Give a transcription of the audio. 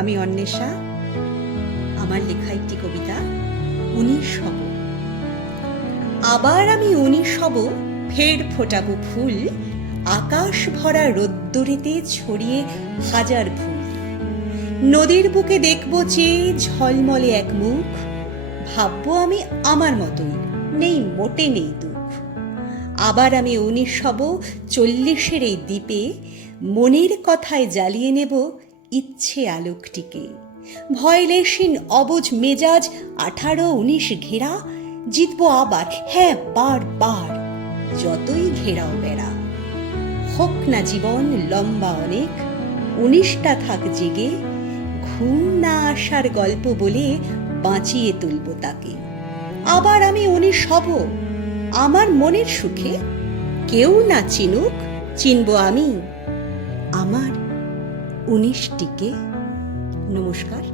আমি অন্বেষা। আমার লেখা একটি কবিতা 19 হব। আবার আমি 19 হব, ফের ফোটাবো ফুল, আকাশ ভরা রোদ্দুরেতে ছড়িয়ে হাজার ফুল। নদীর বুকে দেখবো চেয়ে ঝলমলে এক মুখ, ভাববো আমি আমার মতোই, নেই মোটে নেই দুঃখ। আবার আমি 19 হব, 40-এর এই দ্বীপে মনের কথায় জ্বালিয়ে নেব ইচ্ছে আলোকটিকে। ভয়লেশীন অবুঝ মেজাজ 18-19 ঘেরা, জিতবো আবার, হ্যাঁ বারবার, যতই ঘেরাও বেড়া। হোক না জীবন লম্বা অনেক, 19টা থাক জেগে, ঘুম না আসার গল্প বলে বাঁচিয়ে তুলব তাকে। আবার আমি 19 হব, আমার মনের সুখে, কেউ না চিনুক, চিনব আমি আমার 19টিকে। নমস্কার।